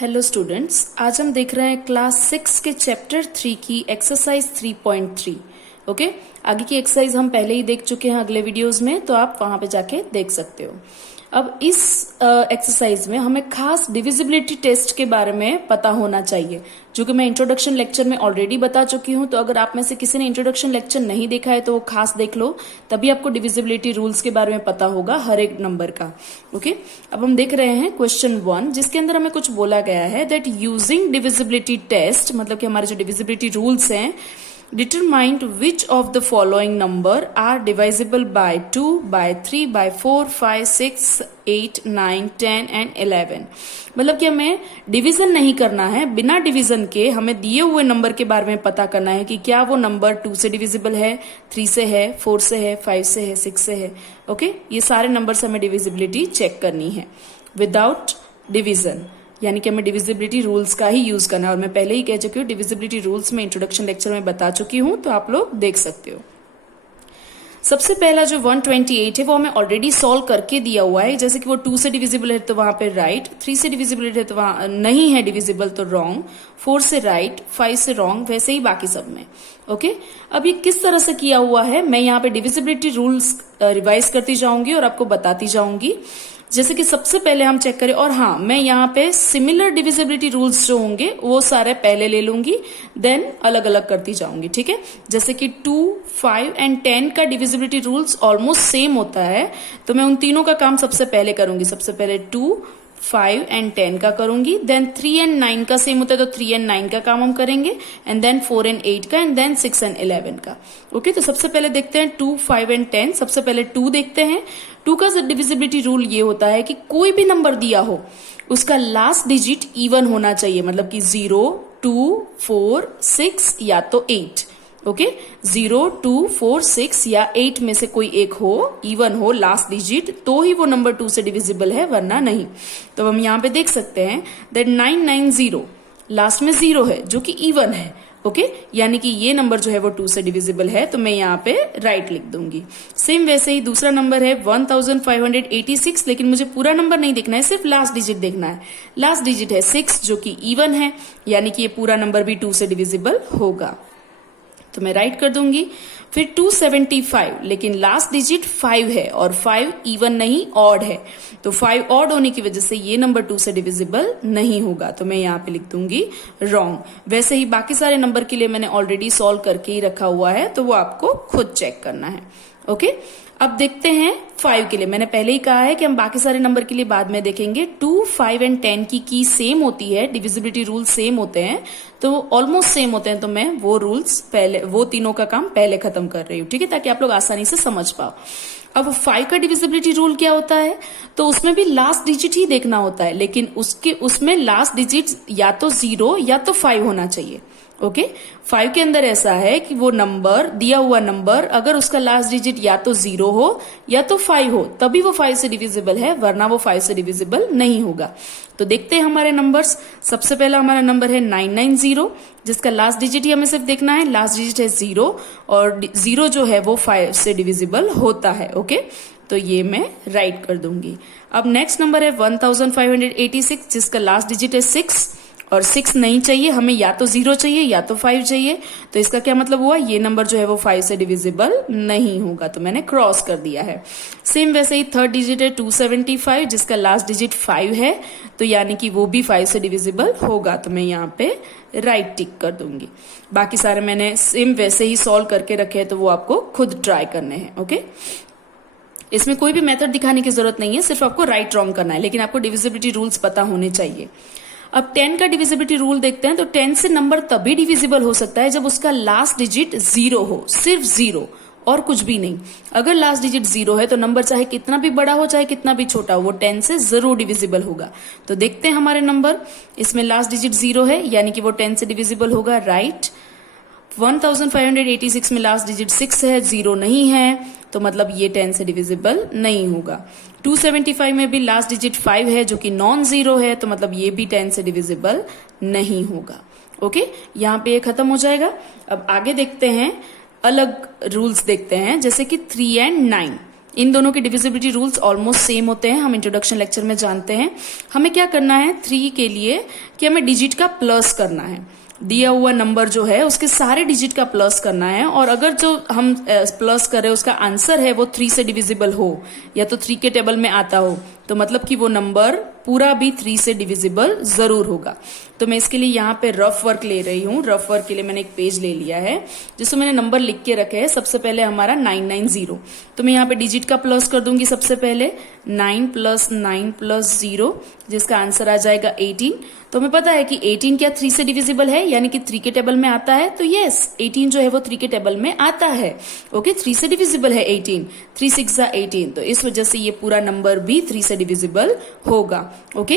Hello students, आज हम देख रहे हैं क्लास 6 के चैप्टर 3 की एक्सरसाइज 3.3। ओके, आगे की एक्सरसाइज हम पहले ही देख चुके हैं अगले वीडियोस में, तो आप वहां पे जाके देख सकते हो। अब इस एक्सरसाइज में हमें खास डिविजिबिलिटी टेस्ट के बारे में पता होना चाहिए, जो कि मैं इंट्रोडक्शन लेक्चर में ऑलरेडी बता चुकी हूं। तो अगर आप में से किसी ने इंट्रोडक्शन लेक्चर नहीं देखा है तो वो खास देख लो, तभी आपको डिविजिबिलिटी रूल्स के बारे में पता होगा हर एक नंबर का। ओके, अब हम देख रहे हैं क्वेश्चन 1, जिसके अंदर हमें कुछ बोला गया है दैट यूजिंग डिविजिबिलिटी टेस्ट, मतलब कि हमारे जो डिविजिबिलिटी रूल्स हैं, determine which of the following number are divisible by 2, by 3, by 4, 5, 6, 8, 9, 10 and 11। मतलब कि हमें डिवीजन नहीं करना है, बिना डिवीजन के हमें दिए हुए नंबर के बारे में पता करना है कि क्या वो नंबर 2 से डिविजिबल है, 3 से है, 4 से है, 5 से है, 6 से है। ओके, ये सारे नंबर से हमें डिविजिबिलिटी चेक करनी है विदाउट डिवीजन, यानी कि हमें डिविजिबिलिटी रूल्स का ही यूज करना है। और मैं पहले ही कह चुकी हूँ डिविजिबिलिटी रूल्स में इंट्रोडक्शन लेक्चर में बता चुकी हूँ, तो आप लोग देख सकते हो। सबसे पहला जो 128 है वो हमें ऑलरेडी सॉल्व करके दिया हुआ है। जैसे कि वो 2 से डिविजिबल है तो वहां पे राइट, 3 से डिविजिबल है तो वहां नहीं है डिविजिबल तो रॉन्ग, 4 से राइट, 5 से रॉन्ग, वैसे ही बाकी सब में। ओके, अब ये किस तरह से किया हुआ है, मैं यहाँ पे डिविजिबिलिटी रूल्स रिवाइज करती जाऊंगी और आपको बताती जाऊंगी। जैसे कि सबसे पहले हम चेक करें, और हाँ, मैं यहाँ पे सिमिलर डिविजिबिलिटी रूल्स जो होंगे वो सारे पहले ले लूंगी, देन अलग अलग करती जाऊंगी। ठीक है, जैसे कि 2, 5 एंड 10 का डिविजिबिलिटी रूल्स ऑलमोस्ट सेम होता है, तो मैं उन तीनों का काम सबसे पहले करूंगी। सबसे पहले 2, 5 एंड 10 का करूंगी, देन 3 एंड 9 का सेम होता है तो 3 एंड 9 का काम हम करेंगे, एंड देन 4 एंड 8 का, एंड देन 6 एंड 11 का। ओके, तो सबसे पहले देखते हैं 2, 5 एंड 10। सबसे पहले 2 देखते हैं। 2 का डिविजिबिलिटी रूल ये होता है कि कोई भी नंबर दिया हो उसका लास्ट डिजिट इवन होना चाहिए, मतलब कि 0, 2, 4, 6 या तो 8। ओके, 0, 2, 4, 6 या 8 में से कोई एक हो, इवन हो लास्ट डिजिट, तो ही वो नंबर 2 से डिविजिबल है, वरना नहीं। तो हम यहाँ पे देख सकते हैं दैट 990 लास्ट में 0 है जो कि इवन है। ओके, यानी कि ये नंबर जो है वो 2 से डिविजिबल है, तो मैं यहाँ पे राइट लिख दूंगी। सेम वैसे ही दूसरा नंबर है 1586, लेकिन मुझे पूरा नंबर नहीं देखना है, सिर्फ लास्ट डिजिट देखना है। लास्ट डिजिट है 6 जो कि इवन है, यानी कि ये पूरा नंबर भी 2 से डिविजिबल होगा, तो मैं राइट कर दूंगी। फिर 275, लेकिन लास्ट डिजिट 5 है और 5 इवन नहीं ऑड है, तो 5 ऑड होने की वजह से ये नंबर 2 से डिविजिबल नहीं होगा, तो मैं यहाँ पे लिख दूंगी रॉन्ग। वैसे ही बाकी सारे नंबर के लिए मैंने ऑलरेडी सॉल्व करके ही रखा हुआ है, तो वो आपको खुद चेक करना है। ओके, अब देखते हैं 5 के लिए। मैंने पहले ही कहा है कि हम बाकी सारे नंबर के लिए बाद में देखेंगे। 2, 5 एंड 10 की सेम होती है, डिविजिबिलिटी रूल सेम होते हैं, तो ऑलमोस्ट सेम होते हैं, तो मैं वो रूल्स पहले, वो तीनों का काम पहले खत्म कर रही हूँ। ठीक है, ताकि आप लोग आसानी से समझ पाओ। अब 5 का डिविजिबिलिटी रूल क्या होता है, तो उसमें भी लास्ट डिजिट ही देखना होता है, लेकिन उसमें लास्ट डिजिट या तो 0 या तो 5 होना चाहिए। ओके, 5 के अंदर ऐसा है कि वो नंबर, दिया हुआ नंबर, अगर उसका लास्ट डिजिट या तो 0 हो या तो 5 हो, तभी वो 5 से डिविजिबल है, वरना वो 5 से डिविजिबल नहीं होगा। तो देखते हैं हमारे नंबर्स। सबसे पहला हमारा नंबर है 990, जिसका लास्ट डिजिट ही हमें सिर्फ देखना है, लास्ट डिजिट है 0, और 0 जो है वो 5 से डिविजिबल होता है। ओके, तो ये मैं राइट कर दूंगी। अब नेक्स्ट नंबर है 1586, जिसका लास्ट डिजिट है 6, और 6 नहीं चाहिए हमें, या तो 0 चाहिए या तो 5 चाहिए। तो इसका क्या मतलब हुआ, ये नंबर जो है वो 5 से डिविजिबल नहीं होगा, तो मैंने क्रॉस कर दिया है। सेम वैसे ही थर्ड डिजिट है 275, जिसका लास्ट डिजिट 5 है, तो यानी कि वो भी 5 से डिविजिबल होगा, तो मैं यहाँ पे राइट टिक कर दूंगी। बाकी सारे मैंने सेम वैसे ही सॉल्व करके रखे हैं, तो वो आपको खुद ट्राई करने हैं। ओके, इसमें कोई भी मेथड दिखाने की जरूरत नहीं है, सिर्फ आपको राइट रॉन्ग करना है, लेकिन आपको डिविजिबिलिटी रूल्स पता होने चाहिए। अब 10 का डिविजिबिलिटी रूल देखते हैं। तो 10 से नंबर तभी डिविजिबल हो सकता है जब उसका लास्ट डिजिट 0 हो, सिर्फ 0 और कुछ भी नहीं। अगर लास्ट डिजिट 0 है तो नंबर चाहे कितना भी बड़ा हो चाहे कितना भी छोटा हो, वो 10 से जरूर डिविजिबल होगा। तो देखते हैं हमारे नंबर, इसमें लास्ट डिजिट 0 है, यानी कि वो 10 से डिविजिबल होगा, राइट। 1586 में लास्ट डिजिट 6 है, 0 नहीं है, तो मतलब ये 10 से डिविजिबल नहीं होगा। 275 में भी लास्ट डिजिट 5 है, जो कि नॉन 0 है, तो मतलब ये भी 10 से डिविजिबल नहीं होगा। ओके, यहाँ पे ये खत्म हो जाएगा। अब आगे देखते हैं, अलग रूल्स देखते हैं, जैसे कि 3 एंड 9। इन दोनों के डिविजिबिलिटी रूल्स ऑलमोस्ट सेम होते हैं, हम इंट्रोडक्शन लेक्चर में जानते हैं। हमें क्या करना है 3 के लिए कि हमें डिजिट का प्लस करना है, दिया हुआ नंबर जो है उसके सारे डिजिट का प्लस करना है, और अगर जो हम प्लस कर रहे हैं उसका आंसर है वो 3 से डिविजिबल हो या तो 3 के टेबल में आता हो, तो मतलब कि वो नंबर पूरा भी 3 से डिविजिबल जरूर होगा। तो मैं इसके लिए यहाँ पे रफ वर्क ले रही हूँ। रफ वर्क के लिए मैंने एक पेज ले लिया है जिसमें मैंने नंबर लिख के रखे हैं। सबसे पहले हमारा 990, तो मैं यहाँ पे डिजिट का प्लस कर दूंगी। सबसे पहले 9 + 9 + 0 जिसका आंसर आ जाएगा 18। तो हमें पता है कि 18 क्या 3 से डिविजिबल है, यानी कि 3 के टेबल में आता है, तो यस 18 जो है वो 3 के टेबल में आता है। ओके, 3 से डिविजिबल है 18, 3 6 18, तो इस वजह से ये पूरा नंबर भी 3 से डिविजिबल होगा। ओके,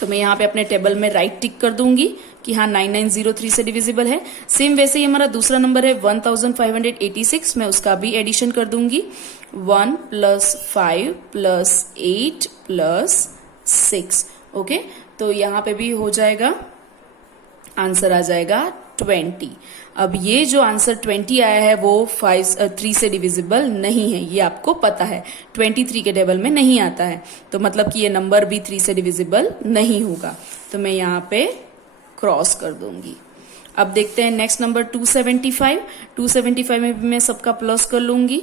तो मैं यहाँ पे अपने टेबल में राइट टिक कर दूंगी कि हाँ 990 3 से डिविजिबल है। सेम वैसे ही हमारा दूसरा नंबर है 1586, मैं उसका भी एडिशन कर दूंगी। 1 + 5 + 8 + 6। ओके, तो यहाँ पे भी हो जाएगा, आंसर आ जाएगा 20। अब ये जो आंसर 20 आया है वो 3 से डिविजिबल नहीं है, ये आपको पता है, 23 के टेबल में नहीं आता है, तो मतलब कि ये नंबर भी 3 से डिविजिबल नहीं होगा। तो मैं यहाँ पे क्रॉस कर दूंगी। अब देखते हैं नेक्स्ट नंबर 275। 275 में भी मैं सबका प्लस कर लूंगी।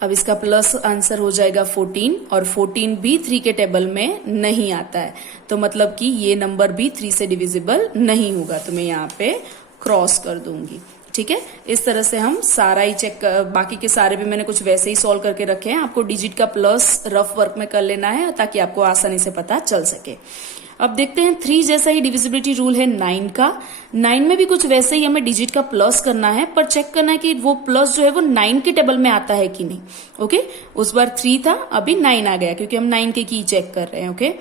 अब इसका प्लस आंसर हो जाएगा 14, और 14 भी 3 के टेबल में नहीं आता है, तो मतलब कि ये नंबर भी 3 से डिविजिबल नहीं होगा। तो मैं यहाँ पे क्रॉस कर दूंगी। ठीक है, इस तरह से हम सारा ही चेक, बाकी के सारे भी मैंने कुछ वैसे ही सॉल्व करके रखे हैं। आपको डिजिट का प्लस रफ वर्क में कर लेना है ताकि आपको आसानी से पता चल सके। अब देखते हैं 3 जैसा ही डिविजिबिलिटी रूल है 9 का। 9 में भी कुछ वैसे ही हमें डिजिट का प्लस करना है, पर चेक करना है कि वो प्लस जो है वो 9 के टेबल में आता है कि नहीं। ओके, उस बार 3 था, अभी 9 आ गया क्योंकि हम 9 के की चेक कर रहे हैं। ओके,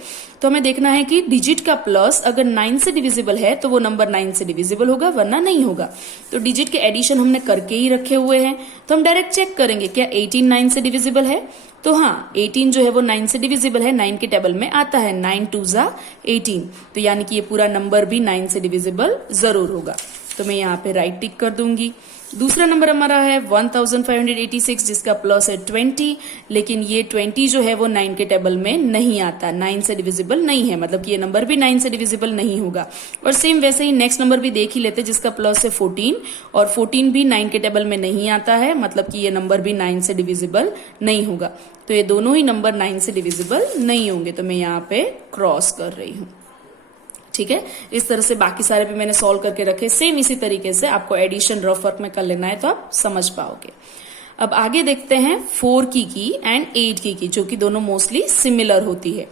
तो हमें देखना है कि डिजिट का प्लस अगर 9 से डिविजिबल है तो वो नंबर 9 से डिविजिबल होगा, वरना नहीं होगा। तो डिजिट के एडिशन हमने करके ही रखे हुए हैं, तो हम डायरेक्ट चेक करेंगे क्या 18 9 से डिविजिबल है। तो हाँ, 18 जो है वो 9 से डिविजिबल है, 9 के टेबल में आता है, 9 2 18, तो यानी कि ये पूरा नंबर भी 9 से डिविजिबल जरूर होगा। तो मैं यहाँ पे राइट टिक कर दूंगी। दूसरा नंबर हमारा है 1586 जिसका प्लस है 20, लेकिन ये 20 जो है वो 9 के टेबल में नहीं आता, 9 से डिविजिबल नहीं है, मतलब कि ये नंबर भी 9 से डिविजिबल नहीं होगा। और सेम वैसे ही नेक्स्ट नंबर भी देख ही लेते जिसका प्लस है 14, और 14 भी 9 के टेबल में नहीं आता है, मतलब कि ये नंबर भी 9 से डिविजिबल नहीं होगा। तो ये दोनों ही नंबर 9 से डिविजिबल नहीं होंगे, तो मैं यहाँ पे क्रॉस कर रही हूँ। ठीक है, इस तरह से बाकी सारे भी मैंने सॉल्व करके रखे। सेम इसी तरीके से आपको एडिशन रफ वर्क में कर लेना है तो आप समझ पाओगे। अब आगे देखते हैं 4 की एंड 8 की, जो कि दोनों मोस्टली सिमिलर होती है।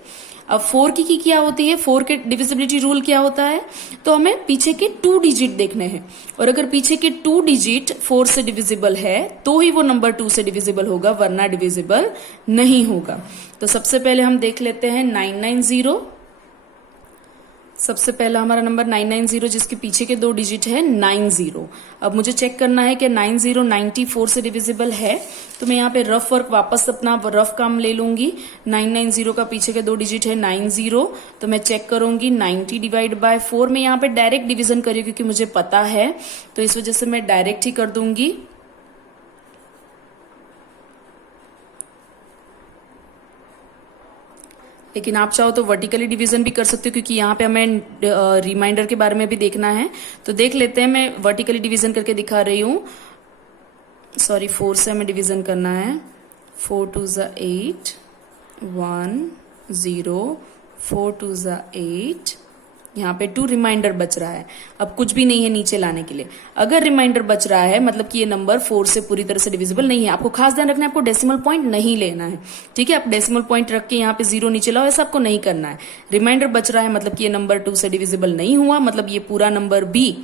अब 4 की क्या होती है, 4 के डिविजिबिलिटी रूल क्या होता है, तो हमें पीछे के 2 डिजिट देखने हैं, और अगर पीछे के 2 डिजिट 4 से डिविजिबल है तो ही वो नंबर 2 से डिविजिबल होगा, वरना डिविजिबल नहीं होगा। तो सबसे पहले हम देख लेते हैं 990। सबसे पहला हमारा नंबर 990 जिसके पीछे के 2 डिजिट है 90। अब मुझे चेक करना है कि 90 94 से डिविजिबल है, तो मैं यहाँ पे रफ वर्क वापस अपना रफ काम ले लूंगी। 990 का पीछे के 2 डिजिट है 90, तो मैं चेक करूंगी 90 डिवाइड बाय 4। मैं यहाँ पे डायरेक्ट डिवीजन करी क्योंकि मुझे पता है, तो इस वजह से मैं डायरेक्ट ही कर दूंगी। लेकिन आप चाहो तो वर्टिकली डिवीजन भी कर सकते हो, क्योंकि यहाँ पे हमें रिमाइंडर के बारे में भी देखना है। तो देख लेते हैं, मैं वर्टिकली डिवीजन करके दिखा रही हूँ। सॉरी, 4 से हमें डिवीजन करना है। 4 2 8 1 0, 4 2 8, यहाँ पे 2 रिमाइंडर बच रहा है। अब कुछ भी नहीं है नीचे लाने के लिए। अगर रिमाइंडर बच रहा है मतलब कि ये नंबर 4 से पूरी तरह से डिविजिबल नहीं है। आपको खास ध्यान रखना है, आपको डेसिमल पॉइंट नहीं लेना है। ठीक है, आप डेसिमल पॉइंट रख के यहाँ पे 0 नीचे लाओ, ऐसा आपको नहीं करना है। रिमाइंडर बच रहा है मतलब कि ये नंबर 2 से डिविजिबल नहीं हुआ, मतलब ये पूरा नंबर भी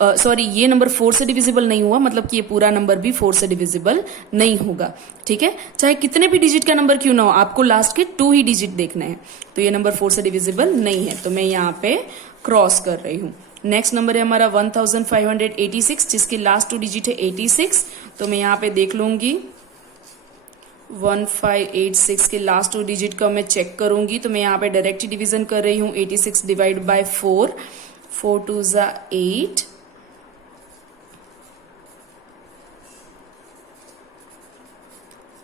ये नंबर 4 से डिविजिबल नहीं हुआ, मतलब कि ये पूरा नंबर भी 4 से डिविजिबल नहीं होगा। ठीक है, चाहे कितने भी डिजिट का नंबर क्यों ना हो, आपको लास्ट के 2 ही डिजिट देखने हैं। तो ये नंबर 4 से डिविजिबल नहीं है, तो मैं यहाँ पे क्रॉस कर रही हूँ। नेक्स्ट नंबर है हमारा 1586 जिसके लास्ट 2 डिजिट है 86, तो मैं यहाँ पे देख लूंगी 1586 के लास्ट 2 डिजिट का मैं चेक करूंगी। तो मैं यहाँ पे डायरेक्ट डिवीजन कर रही हूँ। 86 डिवाइड बाय 4, 4 2 8,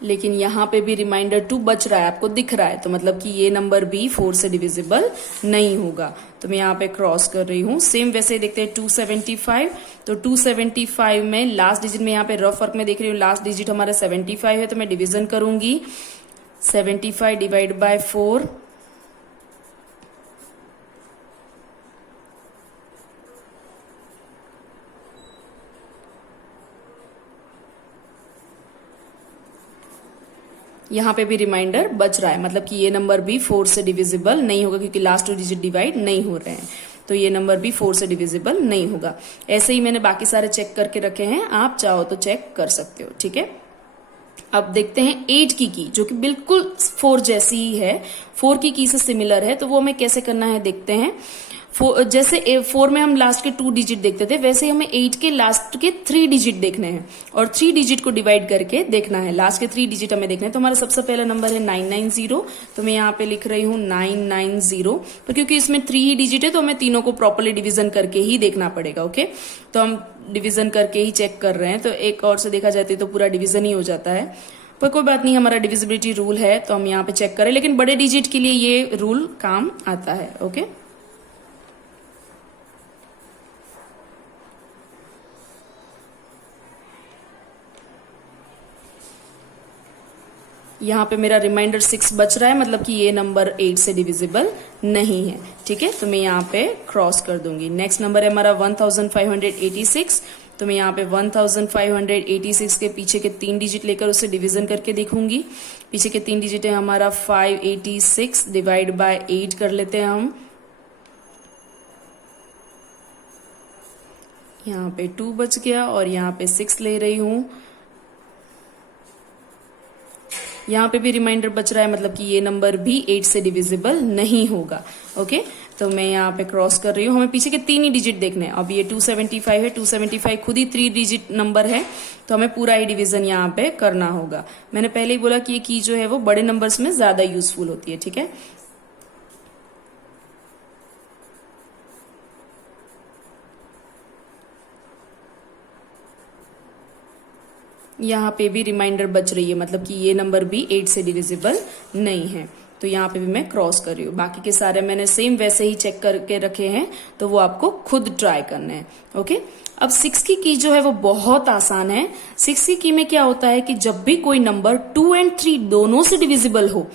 लेकिन यहाँ पे भी रिमाइंडर 2 बच रहा है, आपको दिख रहा है, तो मतलब कि ये नंबर भी 4 से डिविजिबल नहीं होगा। तो मैं यहाँ पे क्रॉस कर रही हूँ। सेम वैसे ही देखते हैं 275, तो 275 में लास्ट डिजिट में यहाँ पे रफ वर्क में देख रही हूँ, लास्ट डिजिट हमारा 75 है, तो मैं डिवीजन करूंगी। 75 डिवाइड बाय 4, यहाँ पे भी रिमाइंडर बच रहा है, मतलब कि ये नंबर भी 4 से डिविजिबल नहीं होगा, क्योंकि लास्ट 2 डिजिट डिवाइड नहीं हो रहे हैं, तो ये नंबर भी 4 से डिविजिबल नहीं होगा। ऐसे ही मैंने बाकी सारे चेक करके रखे हैं, आप चाहो तो चेक कर सकते हो, ठीक है। अब देखते हैं 8 की जो कि बिल्कुल 4 जैसी ही है, 4 की से सिमिलर है, तो वो हमें कैसे करना है देखते हैं। जैसे 4 में हम लास्ट के 2 डिजिट देखते थे, वैसे ही हमें 8 के लास्ट के 3 डिजिट देखने हैं और 3 डिजिट को डिवाइड करके देखना है। लास्ट के 3 डिजिट हमें देखना है, तो हमारा सबसे पहला नंबर है 990, तो मैं यहाँ पे लिख रही हूँ 990, तो क्योंकि इसमें 3 ही डिजिट है तो हमें तीनों को प्रॉपरली डिवीजन करके ही देखना पड़ेगा। ओके, तो हम डिवीजन करके ही चेक कर रहे हैं, तो एक और से देखा जाती तो पूरा डिवीजन ही हो जाता है, पर कोई बात नहीं, हमारा डिविजिबिलिटी रूल है तो हम यहाँ पे चेक करें, लेकिन बड़े डिजिट के लिए ये रूल काम आता है। ओके, यहाँ पे मेरा रिमाइंडर 6 बच रहा है, मतलब कि ये नंबर 8 से डिविजिबल नहीं है, ठीक है, तो मैं यहाँ पे क्रॉस कर दूंगी। नेक्स्ट नंबर है हमारा 1586, तो मैं यहाँ पे 1586 के पीछे के 3 डिजिट लेकर उसे डिवीजन करके देखूंगी। पीछे के 3 डिजिट है हमारा 586, डिवाइड बाय 8 कर लेते हैं हम। यहाँ पे 2 बच गया और यहाँ पे 6 ले रही हूँ। यहाँ पे भी रिमाइंडर बच रहा है, मतलब कि ये नंबर भी 8 से डिविजिबल नहीं होगा। ओके, तो मैं यहाँ पे क्रॉस कर रही हूँ। हमें पीछे के 3 ही डिजिट देखने हैं। अब ये 275 है, 275 खुद ही 3 डिजिट नंबर है, तो हमें पूरा ही डिवीजन यहाँ पे करना होगा। मैंने पहले ही बोला कि ये की जो है वो बड़े नंबर्स में ज्यादा यूजफुल होती है, ठीक है। यहाँ पे भी रिमाइंडर बच रही है, मतलब कि ये नंबर भी 8 से डिविजिबल नहीं है, तो यहाँ पे भी मैं क्रॉस कर रही हूँ। बाकी के सारे मैंने सेम वैसे ही चेक करके रखे हैं, तो वो आपको खुद ट्राई करने हैं। ओके, अब 6 की जो है वो बहुत आसान है। 6 की में क्या होता है कि जब भी कोई नंबर 2 और 3 दोनों से डिविजिबल हो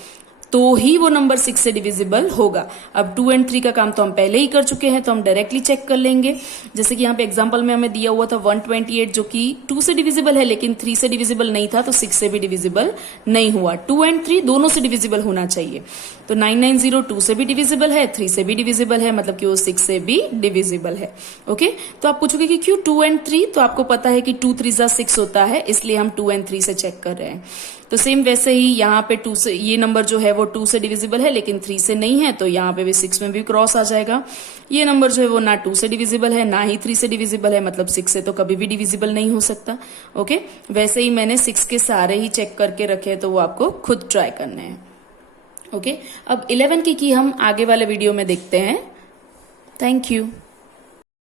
तो ही वो नंबर 6 से डिविजिबल होगा। अब 2 और 3 का काम तो हम पहले ही कर चुके हैं, तो हम डायरेक्टली चेक कर लेंगे। जैसे कि यहाँ पे एग्जांपल में हमें दिया हुआ था 128, जो कि 2 से डिविजिबल है लेकिन 3 से डिविजिबल नहीं था, तो 6 से भी डिविजिबल नहीं हुआ। 2 और 3 दोनों से डिविजिबल होना चाहिए, तो 990 2 से भी डिविजिबल है, 3 से भी डिविजिबल है, मतलब कि वो 6 से भी डिविजिबल है। ओके, तो आप पूछोगे कि क्यों 2 और 3, तो आपको पता है कि 2 3 6 होता है, इसलिए हम 2 और 3 से चेक कर रहे हैं। तो सेम वैसे ही यहाँ पे 2 से, ये नंबर जो है वो 2 से डिविजिबल है लेकिन 3 से नहीं है, तो यहाँ पे भी 6 में भी क्रॉस आ जाएगा। ये नंबर जो है वो ना 2 से डिविजिबल है ना ही 3 से डिविजिबल है, मतलब 6 से तो कभी भी डिविजिबल नहीं हो सकता। ओके, वैसे ही मैंने 6 के सारे ही चेक करके रखे हैं, तो वो आपको खुद ट्राई करने हैं। ओके, अब 11 की हम आगे वाले वीडियो में देखते हैं। Thank you.